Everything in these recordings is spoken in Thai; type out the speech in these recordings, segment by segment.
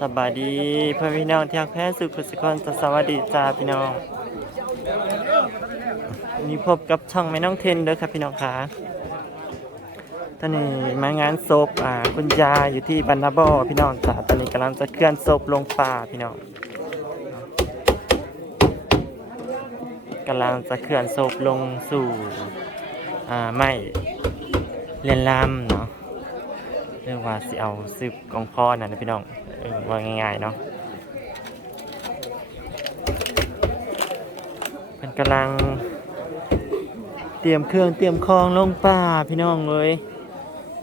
สบายดีเพื่อนพี่น้องที่รักแพ้สุขสุขคนสวัสดีจ้าพี่น้องนนี้พบกับช่องแม่น้องเทนเด้อครับพี่น้องค่ะตอนนี้มางานศพอ่าคุณยายอยู่ที่บรรณบอพี่น้องจ้าตอนนี้กำลังจะเคลื่อนศพลงป่าพี่น้องกำลังจะเคลื่อนศพลงสู่อ่าไม่เรียนลำเนาะเรื่องว่าสิเอาซึบกองพ่อน่ะนะพี่น้อง เออว่าง่ายๆเนาะเป็นกำลัง เตรียมเครื่องเตรียมคลองลงป่าพี่น้องเลย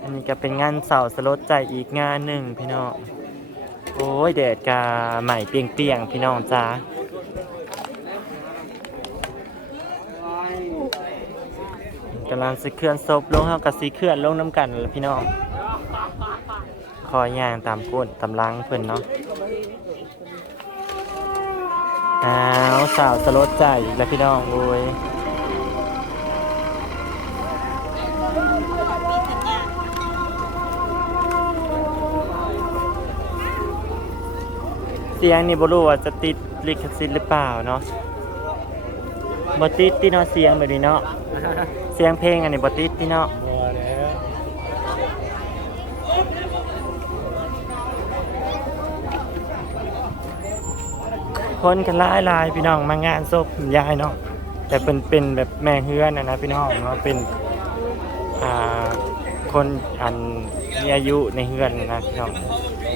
อันนี้ก็เป็นงานเสาสลดใจอีกงานหนึ่งพี่น้อง โอ้ยแดดกาใหม่เปียงๆพี่น้องจ้ากำลังสิเคลื่อนศพลงเฮากับสีเคลื่อนลงน้ำกันแหละพี่น้อง คอยย่างตามก้นตามหลังเพิ่นเนาะอ้าวสาวสลดใจอีกแล้วพี่น้องโอ้ยเสียงนี่บ่รู้ว่าจะติดลิขสิทธิ์หรือเปล่าเนาะบ่ติดที่เนาะเสียงแบบนี้เนาะ เสียงเพลงอันนี้บ่ติดที่เนาะ มัวแล้ว คนกันหลายหลายพี่น้องมางานศพยายเนาะแต่เป็นเป็นแบบแม่เฮือนนะนะพี่น้องเนาะเป็นอ่าคนอันมีอายุในเฮือนนะพี่น้อง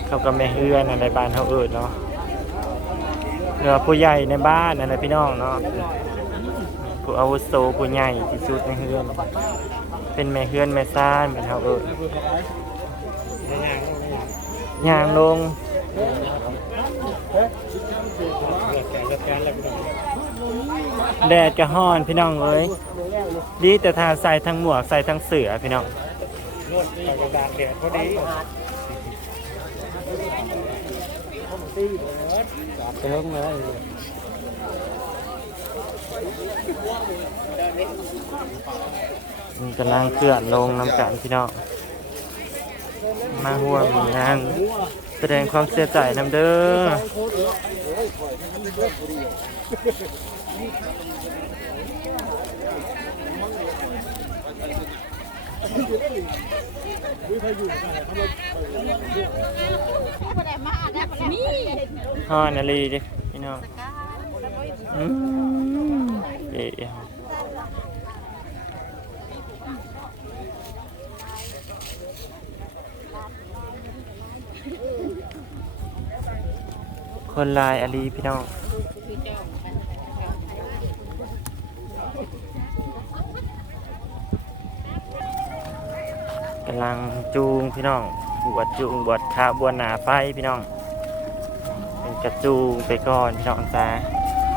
เขาก็แม่เฮือนในบ้านเขาเอิดเนาะเหลือผู้ใหญ่ในบ้านนะพี่น้องเนาะผู้อาวุโสผู้ใหญ่ที่สุดในเฮือน เป็นแม่เฮือนแม่ซ่านเป็นเขาเอิดย่างลง แดดกระห้อนพี่น้องเอ้ยดีแต่ทาใส่ทั้งหมวกใส่ทั้งเสือพี่น้องนวดไปกระดาษแดดพอดีเติมเลยมันกำลังเคลื่อนลงน้ำกันพี่น้องมาห่วมงานแสดงความเสียใจน้ำเด้อ ห่อนาลีดิพี่น้องอืมเอ๋ คนลายอลีพี่น้องกำลังจูงพี่น้อง บวชจูงบวชขาบวชหนาไฟพี่น้อง เป็นกระจูงไปก่อนพี่น้องจ้า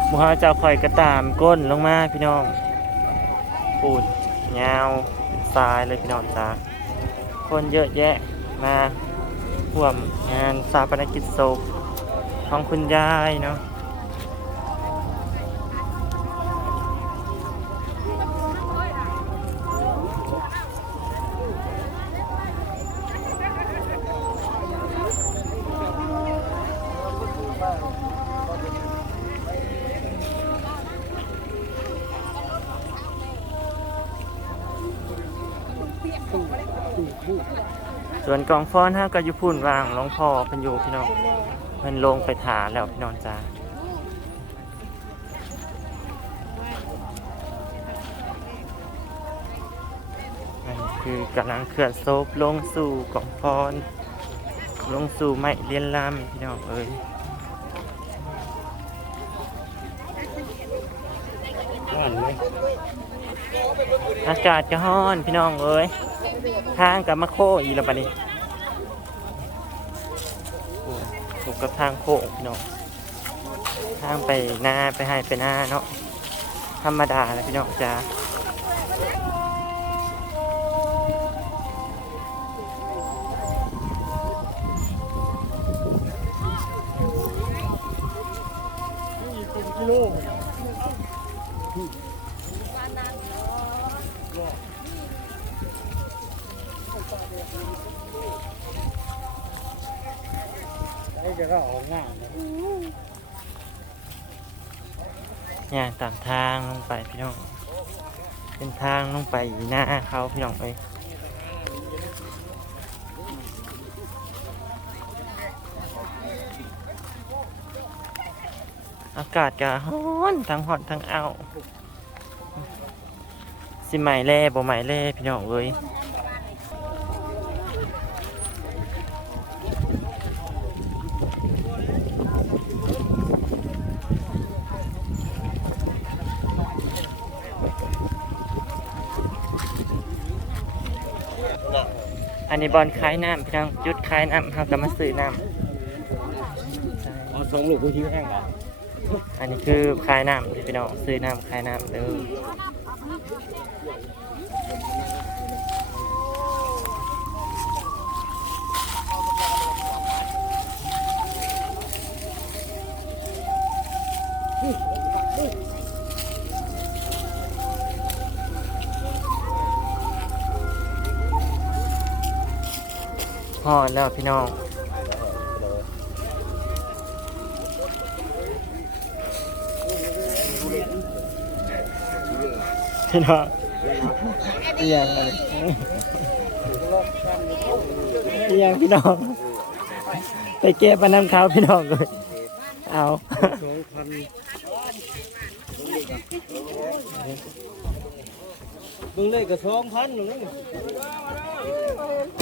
หมูเฮาเจ้าคอยกระตามก้นลงมาพี่น้องปูดยาทรายเลยพี่น้องจ้าคนเยอะแยะมาร่วมงานสาปนกิจศพ ของคุณยายเนาะส่วนกองฟ้อนห้าก็อยู่พุ่นวางหลวงพ่อเพันอยู่พี่น้อง เพิ่นลงไปถาแล้วพี่น้องจ้าอันนี้คือกำลังเคลื่อนโซบลงสู่กองฟ้อนลงสู่ไม้เลียนลำพี่น้องเอ้ยบ้านเลยอากาศก็ฮ้อนพี่น้องเอ้ยทางกับมะโคอีแล้วปะนี่โอ้ถู กกับทางโค้งพี่น้องทางไปหน้าไปให้ไปหน้าเนาะธรรมดาเลยพี่น้องจ้า จะก็ออกง่ายนะย่างตามทางลงไปพี่น้อง เป็นทางลงไปหน้าเขาพี่น้องเอ้ยอากาศก็ร้อนทั้งหอดทั้งเอาสิใหม่แล่บ่ใหม่แล่พี่น้องเอ้ย นนี้บอลคล้ายน้ำพี่น้องจุดคล้ายน้ำเขาก็มาซื้อน้ำใช่เอาสองลูกผู้ชี้แห้งเหรออันนี้คือคลายน้ำที่พี่น้องซื้อน้ำคลายน้ำเด้อ พอแล้วพี่น้องพี่น้องเอียงอะไรเอียงพี่น้อง ไปเก็บมาน้ำขาวพี่น้องเลยเอา สองพันเบิ่งเลขก็สองพันเลย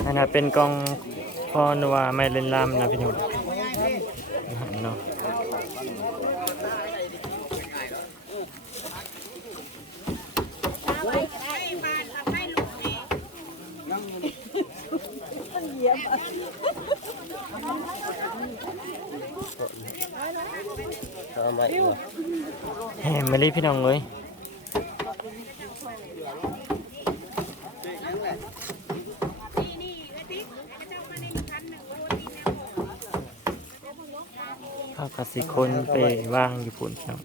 อันนั้นเป็นกองพอนัวไม่เล่นลำนะพี่น้องเนาะแหมมาลีพี่น้องเลย กสิคนไปว่างอยู่ปุ่นพี่น้อง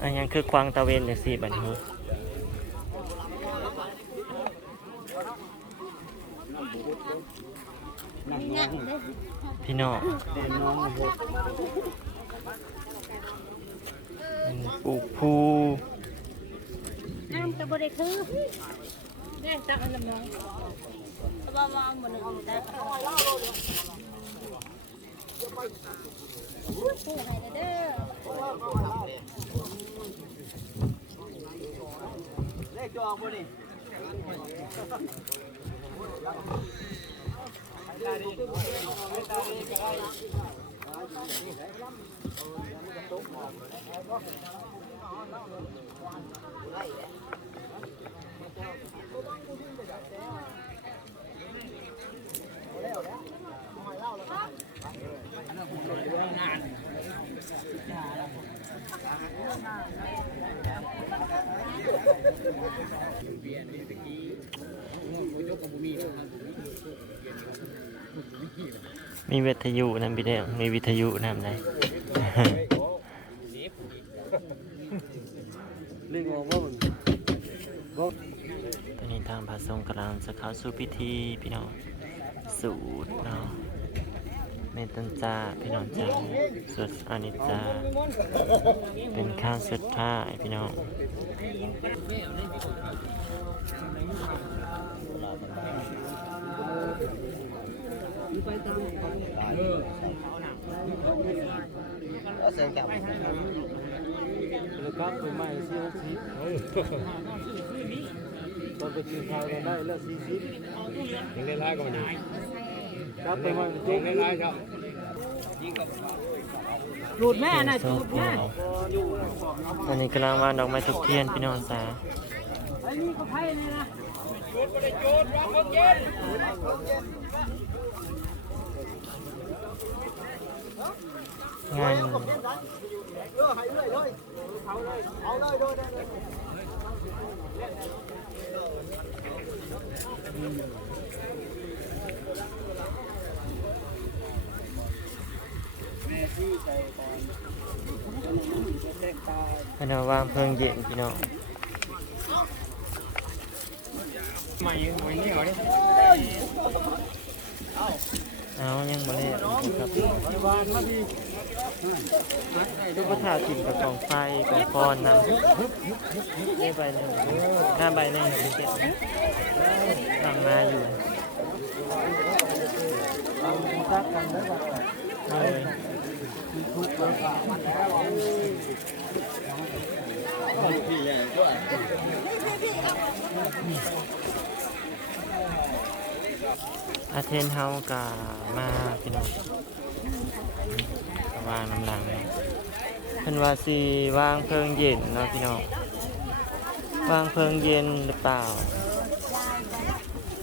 อันยังคือควางตะเวนอย่างสี่บันนี้นั่งน้องพี่น้องปลูกภู น้ำจะบริคือแม่จักอันน้องว่าว่าหมดหนึ่งได้ผู้ให้เด้อเลขจองบ่นี่ มีวิทยุนำพี่เด้มีวิทยุนำได้ลขออกว่ามันบ่ ตอนนี้ทางพ ระสงฆ์กำลังจะเข้าสู่พิธีพี่น้องสูตรเนาะในตันจาพี่น้องจ้าสวดอนิจจาเป็นข้าสุดท้ายพี่น้องแล้วก็ไปใหม่สี่หกสิบ ตอนไปกินข้าวกันได้แล้วสี่สิบยังได้ร้ายกว่านี้ครับไปใหม่จุกได้ร้ายครับจูดแม่น่ะจูดแม่ตอนนี้กำลังวางดอกไม้ทุกเทียนพี่น้องจ้าไอ้นี่ก็ไพ่เลยนะจูดก็ได้จูดวางานเพิ่นเอาเลยโดนเลย วางเพลิงเย็นพี่น้องมายืนไว้นี่เอาดิเอายังบ่ได้ครับวานมาพี่ ลูกกระถาติ่มกับกองไฟกองฟอนนำได้ใบหนึ่งหน้าใบหนึ่งมีเจ็ดทำมาอยู่เลยพี่ใหญ่ก็อาเทนเฮากะมาพี่น้อง วางน้ำหลังเพิ่นว่าสิวางเพิงเย็นเนาะพี่น้องวางเพิงเย็นหรือเปล่า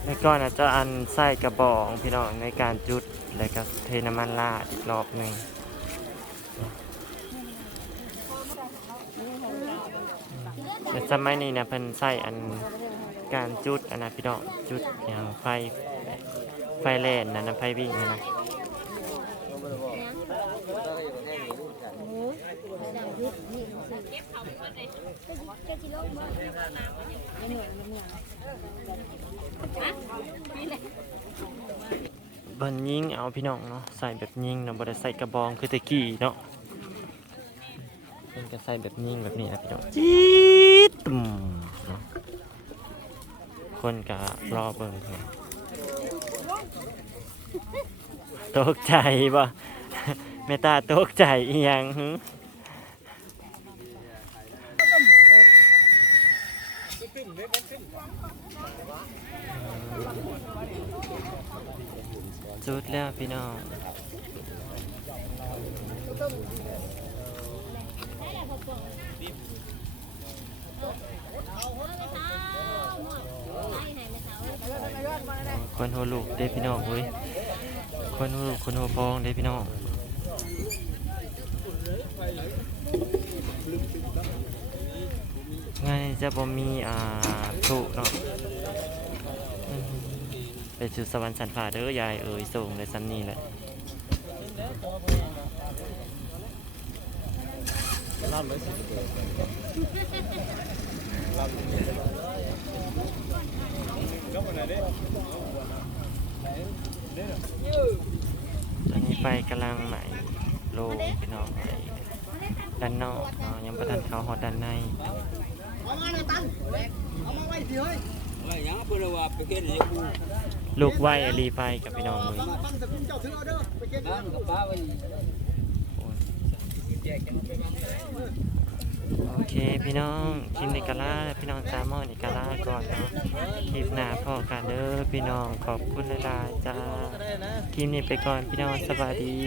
แล้วก็อาจจะอันใส่กระบอกพี่น้องในการจุดแล้วก็เทน้ำมันราดอีกรอบหนึ่งแต่สมัยนี้นะเพิ่นใส่อันการจุดอันนะพี่น้องจุดอย่างไฟไฟแล่นนะนะไฟวิ่งนะนะ เบิ่นยิงเอาพี่น้องเนาะใส่แบบยิงเนาะบ่ได้ใส่กระบองคือตะกี้เนาะเพิ่นก็ใส่แบบยิงแบบนี้นะพี่น้องจี๊ดตุ่มเนาะคนก็รอเบิ่งเพิ่นตกใจบ่แม่ตาตกใจอีหยังหึุดแล้วพี่น้องคนหัวลูกเด้พี่น้องเว้ยคนหัวลูกคนหัวฟองเด้พี่น้องงานจะบ่มีอ่าพลุเนาะ ไปสู่สวรรค์สันฟ้าเด้อยายเอ๋ยส่งเลยซ้ำนี่แหละรับเลยก็มาได้ตอนนี้ไฟกำลังไหม้โลพี่น้องไหมด้านนอกเนาะยังประทันเขาฮอด้านในเอามาเลยตันเอามาไว้สิเฮ้ยไรอย่างเพื่อว่าไปเก็บเนี่ยกู ลูกไหวอลีไฟกับพี่น้องเลยมาตั้งสกุลเจ้าถือเอาเด้ว้โอเคพี่น้องคลิปในกาลาพี่น้องตามมอในกาลาก่อนเนาะคลิปหน้าพอกันเด้อพี่น้องขอบคุณหลายๆจ้าคลิปนี้ไปก่อนพี่น้องสวัสดี